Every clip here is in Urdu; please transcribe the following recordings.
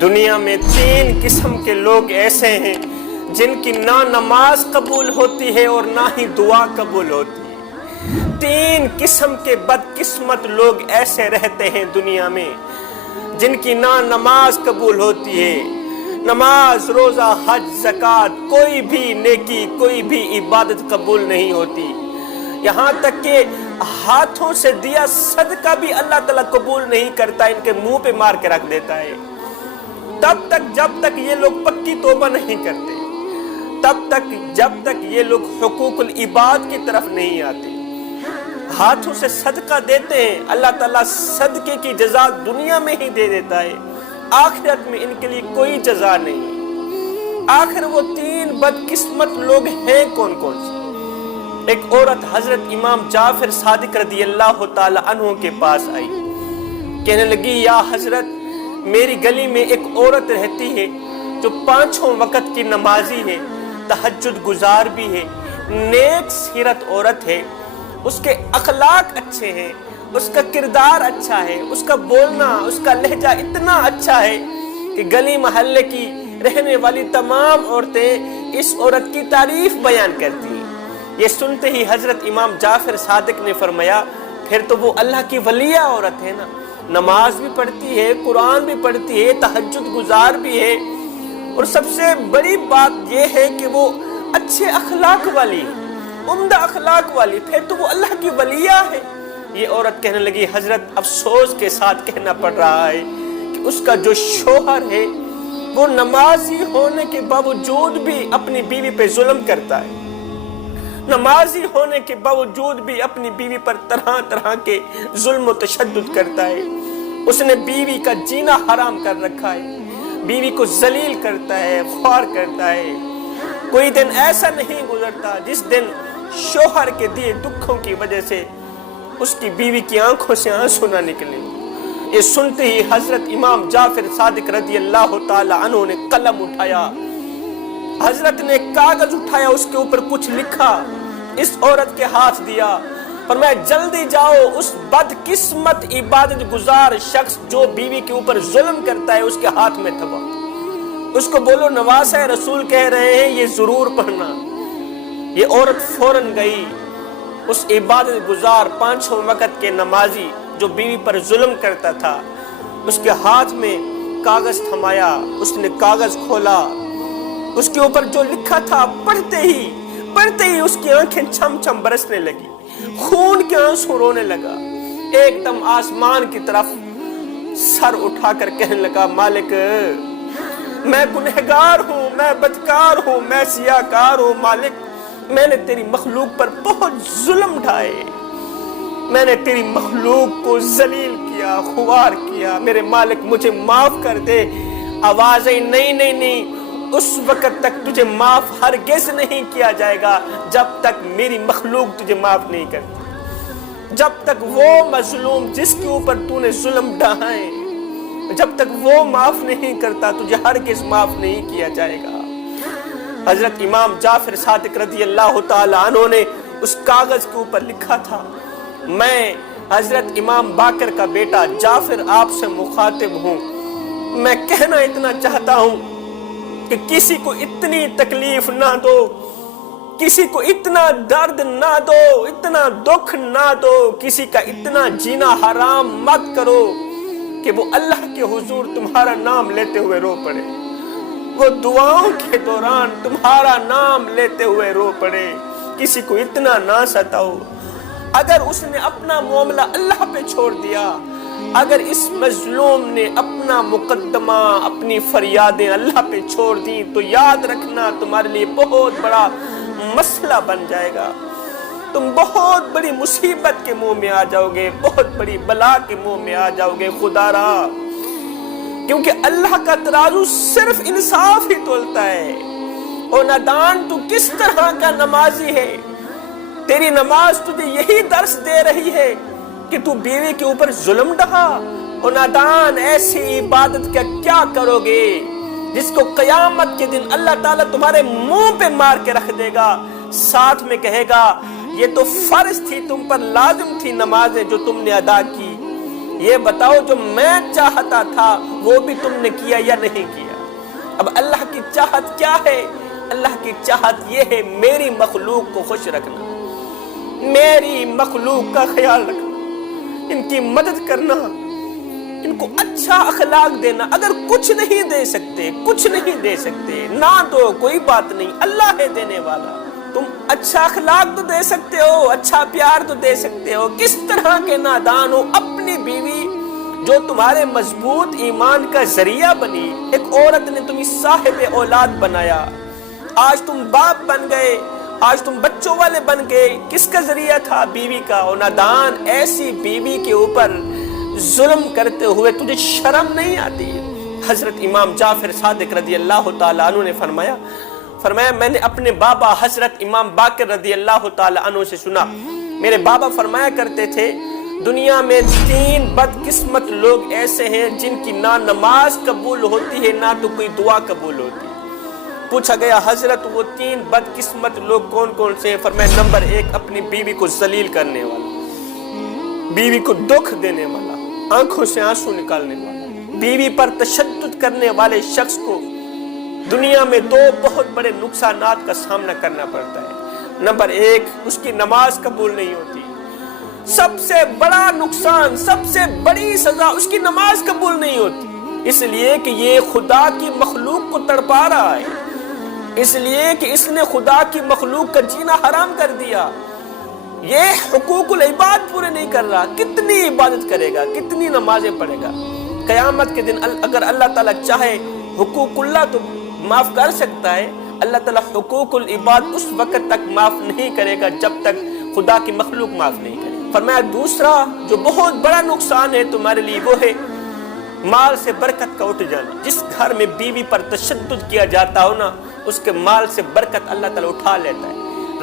دنیا میں 3 قسم کے لوگ ایسے ہیں جن کی نہ نماز قبول ہوتی ہے اور نہ ہی دعا قبول ہوتی ہے۔ 3 قسم کے بدقسمت لوگ ایسے رہتے ہیں دنیا میں جن کی نہ نماز قبول ہوتی ہے، نماز، روزہ، حج، زکوٰۃ، کوئی بھی نیکی، کوئی بھی عبادت قبول نہیں ہوتی۔ یہاں تک کہ ہاتھوں سے دیا صدقہ بھی اللہ تعالیٰ قبول نہیں کرتا، ان کے منہ پہ مار کے رکھ دیتا ہے۔ تب تک جب تک یہ لوگ پکی توبہ نہیں کرتے، تب تک جب تک یہ لوگ حقوق العباد کی طرف نہیں آتے۔ ہاتھوں سے صدقہ دیتے ہیں، اللہ تعالیٰ صدقے کی جزا دنیا میں ہی دے دیتا ہے، آخرت میں ان کے لیے کوئی جزا نہیں۔ آخر وہ 3 بدقسمت لوگ ہیں کون کون سے؟ ایک عورت حضرت امام جعفر صادق رضی اللہ تعالی عنہ کے پاس آئی، کہنے لگی یا حضرت، میری گلی میں ایک عورت رہتی ہے جو 5 وقت کی نمازی ہے، تہجد گزار بھی ہے، نیک سیرت عورت ہے، اس کے اخلاق اچھے ہیں، اس کا کردار اچھا ہے، اس کا بولنا، اس کا لہجہ اتنا اچھا ہے کہ گلی محلے کی رہنے والی تمام عورتیں اس عورت کی تعریف بیان کرتی ہیں۔ یہ سنتے ہی حضرت امام جعفر صادق نے فرمایا پھر تو وہ اللہ کی ولیہ عورت ہے نا، نماز بھی پڑھتی ہے، قرآن بھی پڑھتی ہے، تہجد گزار بھی ہے، اور سب سے بڑی بات یہ ہے کہ وہ اچھے اخلاق والی ہے، عمدہ اخلاق والی، پھر تو وہ اللہ کی ولیہ ہے۔ یہ عورت کہنے لگی حضرت افسوس کے ساتھ کہنا پڑ رہا ہے کہ اس کا جو شوہر ہے وہ نمازی ہونے کے باوجود بھی اپنی بیوی پہ ظلم کرتا ہے، نمازی ہونے کے باوجود بھی اپنی بیوی پر طرح طرح کے ظلم و تشدد کرتا ہے، اس نے بیوی کا جینا حرام کر رکھا ہے، بیوی کو ذلیل کرتا ہے، خوار کرتا ہے۔ کوئی دن ایسا نہیں گزرتا جس دن شوہر کے دیے دکھوں کی وجہ سے اس کی بیوی کی آنکھوں سے آنسو نہ نکلے۔ یہ سنتے ہی حضرت امام جعفر صادق رضی اللہ تعالی عنہ نے قلم اٹھایا، حضرت نے کاغذ اٹھایا، اس کے اوپر کچھ لکھا، اس عورت کے ہاتھ دیا، فرمایا جلدی جاؤ اس بدقسمت عبادت گزار شخص جو بیوی کے اوپر ظلم کرتا ہے اس کے ہاتھ میں تھما، اس کو بولو نواسہ رسول کہہ رہے ہیں یہ ضرور پڑھنا۔ یہ عورت فوراً گئی، اس عبادت گزار 5 وقت کے نمازی جو بیوی پر ظلم کرتا تھا اس کے ہاتھ میں کاغذ تھمایا، اس نے کاغذ کھولا، اس کے اوپر جو لکھا تھا پڑھتے ہی اس کی آنکھیں چھم چھم برسنے لگی، خون کے آنسو رونے لگا، ایک دم آسمان کی طرف سر اٹھا کر کہنے لگا مالک میں گنہگار ہوں، میں بدکار ہوں، میں سیاہکار ہوں، مالک میں نے تیری مخلوق پر بہت ظلم ڈھائے، میں نے تیری مخلوق کو ذلیل کیا، خوار کیا، میرے مالک مجھے معاف کر دے۔ آوازیں نہیں، اس وقت تک تجھے معاف ہرگز نہیں کیا جائے گا جب تک میری مخلوق تجھے معاف نہیں کرتی، جب تک وہ مظلوم جس کے اوپر تو نے ظلم ڈھائے جب تک وہ معاف نہیں کرتا تجھے ہرگز معاف نہیں کیا جائے گا۔ حضرت امام جعفر صادق رضی اللہ تعالی عنہ نے اس کاغذ کے اوپر لکھا تھا میں حضرت امام باقر کا بیٹا جعفر آپ سے مخاطب ہوں، میں کہنا اتنا چاہتا ہوں کہ کسی کو اتنی تکلیف نہ دو، کسی کو اتنا درد نہ دو، اتنا دکھ نہ دو، کسی کا اتنا جینا حرام مت کرو کہ وہ اللہ کے حضور تمہارا نام لیتے ہوئے رو پڑے، وہ دعاؤں کے دوران تمہارا نام لیتے ہوئے رو پڑے، کسی کو اتنا نہ ستاؤ۔ اگر اس نے اپنا معاملہ اللہ پہ چھوڑ دیا، اگر اس مظلوم نے اپنا مقدمہ، اپنی فریادیں اللہ پہ چھوڑ دیں تو یاد رکھنا تمہارے لیے بہت بڑا مسئلہ بن جائے گا، تم بہت بڑی مصیبت کے منہ میں آ جاؤ گے، بہت بڑی بلا کے منہ میں آ جاؤ گے خدا را، کیونکہ اللہ کا ترازو صرف انصاف ہی تولتا ہے۔ اور نادان تو کس طرح کا نمازی ہے، تیری نماز تجھے یہی درس دے رہی ہے کہ تو بیوی کے اوپر ظلم ڈھا، اور نادان ایسی عبادت کا کیا کرو گے جس کو قیامت کے دن اللہ تعالیٰ تمہارے منہ پہ مار کے رکھ دے گا، ساتھ میں کہے گا یہ تو فرض تھی، تم پر لازم تھی نمازیں جو تم نے ادا کی، یہ بتاؤ جو میں چاہتا تھا وہ بھی تم نے کیا یا نہیں کیا؟ اب اللہ کی چاہت کیا ہے؟ اللہ کی چاہت یہ ہے میری مخلوق کو خوش رکھنا، میری مخلوق کا خیال رکھنا، ان کی مدد کرنا، ان کو اچھا اخلاق دینا۔ اگر کچھ نہیں دے سکتے، کچھ نہیں دے سکتے، نہ دو، کوئی بات نہیں، اللہ ہے دینے والا۔ تم اچھا اخلاق تو دے سکتے ہو، اچھا پیار تو دے سکتے ہو۔ کس طرح کے نادان ہو، اپنی بیوی جو تمہارے مضبوط ایمان کا ذریعہ بنی، ایک عورت نے تمہیں صاحب اولاد بنایا، آج تم باپ بن گئے، آج تم بچوں والے بن گئے، کس کا ذریعہ تھا؟ بیوی کا۔ اور نادان ایسی بیوی کے اوپر ظلم کرتے ہوئے تجھے شرم نہیں آتی؟ حضرت امام جعفر صادق رضی اللہ تعالیٰ عنہ نے فرمایا میں نے اپنے بابا حضرت امام باقر رضی اللہ تعالیٰ عنہ سے سنا، میرے بابا فرمایا کرتے تھے دنیا میں 3 بدقسمت لوگ ایسے ہیں جن کی نہ نماز قبول ہوتی ہے نہ تو کوئی دعا قبول ہوتی ہے۔ پوچھا گیا حضرت وہ 3 بدقسمت لوگ کون کون سے ہیں؟ فرمایا نمبر 1 اپنی بیوی کو ذلیل کرنے والا، بیوی کو دکھ دینے والا، آنکھوں سے آنسو نکالنے والا، بیوی پر تشدد کرنے والے شخص کو دنیا میں 2 بہت بڑے نقصانات کا سامنا کرنا پڑتا ہے۔ نمبر 1 اس کی نماز قبول نہیں ہوتی، سب سے بڑا نقصان، سب سے بڑی سزا، اس کی نماز قبول نہیں ہوتی، اس لیے کہ یہ خدا کی مخلوق کو تڑپا رہا ہے، اس لیے کہ اس نے خدا کی مخلوق کا جینا حرام کر دیا، یہ حقوق العباد پورے نہیں کر رہا، کتنی عبادت کرے گا، کتنی نمازیں پڑھے گا؟ قیامت کے دن اگر اللہ تعالیٰ چاہے حقوق اللہ تو معاف کر سکتا ہے، اللہ تعالیٰ حقوق العباد اس وقت تک معاف نہیں کرے گا جب تک خدا کی مخلوق معاف نہیں کرے۔ فرمایا دوسرا جو بہت بڑا نقصان ہے تمہارے لیے وہ ہے مال سے برکت کا اٹھ جانا۔ جس گھر میں بیوی پر تشدد کیا جاتا ہو نا، اس کے مال سے برکت اللہ تعالیٰ اٹھا لیتا ہے،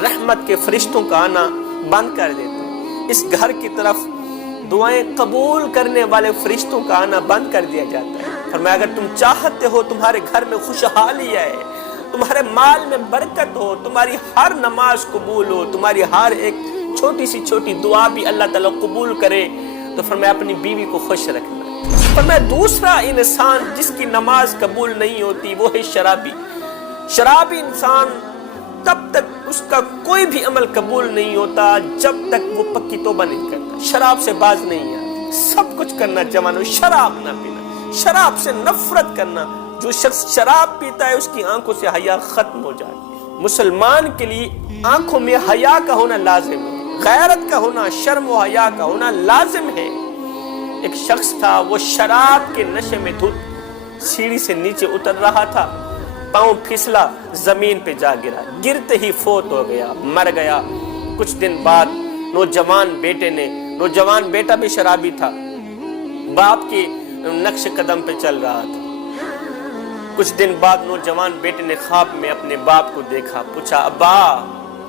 رحمت کے فرشتوں کا آنا بند کر دیتا ہے، اس گھر کی طرف دعائیں قبول کرنے والے فرشتوں کا آنا بند کر دیا جاتا ہے۔ فرمایا اگر تم چاہتے ہو تمہارے گھر میں خوشحالی آئے، تمہارے مال میں برکت ہو، تمہاری ہر نماز قبول ہو، تمہاری ہر ایک چھوٹی سی چھوٹی دعا بھی اللہ تعالیٰ قبول کرے، تو فرمایا اپنی بیوی کو خوش رکھنا۔ فرمایا دوسرا انسان جس کی نماز قبول نہیں ہوتی وہ ہے شرابی۔ شرابی انسان تب تک اس کا کوئی بھی عمل قبول نہیں ہوتا جب تک وہ پکی توبہ نہیں کرتا، شراب سے باز نہیں آتا، سب کچھ کرنا جوانو، شراب نہ پینا، شراب سے نفرت کرنا۔ جو شخص شراب پیتا ہے اس کی آنکھوں سے حیا ختم ہو جائے۔ مسلمان کے لیے آنکھوں میں حیا کا ہونا لازم ہے، غیرت کا ہونا، شرم و حیا کا ہونا لازم ہے۔ ایک شخص تھا وہ شراب کے نشے میں دھت سیڑھی سے نیچے اتر رہا تھا، پاؤں پھسلا، زمین پہ جا گرا، گرتے ہی فوت ہو گیا، مر گیا۔ کچھ دن بعد نوجوان بیٹا بھی شرابی تھا، باپ کے نقش قدم پہ چل رہا تھا۔ کچھ دن بعد نوجوان بیٹے نے خواب میں اپنے باپ کو دیکھا، پوچھا ابا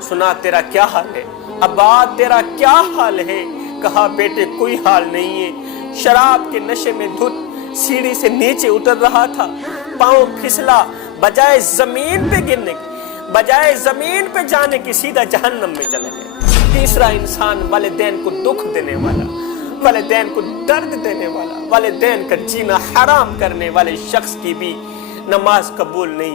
سنا تیرا کیا حال ہے؟ ابا تیرا کیا حال ہے؟ کہا بیٹے کوئی حال نہیں ہے، شراب کے نشے میں دھت سیڑھی سے نیچے اتر رہا تھا، پاؤں پھسلا، بجائے زمین پہ گرنے کی، بجائے زمین پہ جانے کی سیدھا جہنم میں چلے گئے۔ تیسرا انسان والدین کو دکھ دینے والا، والدین کو درد دینے والا، والدین کا جینا حرام کرنے والے شخص کی بھی نماز قبول نہیں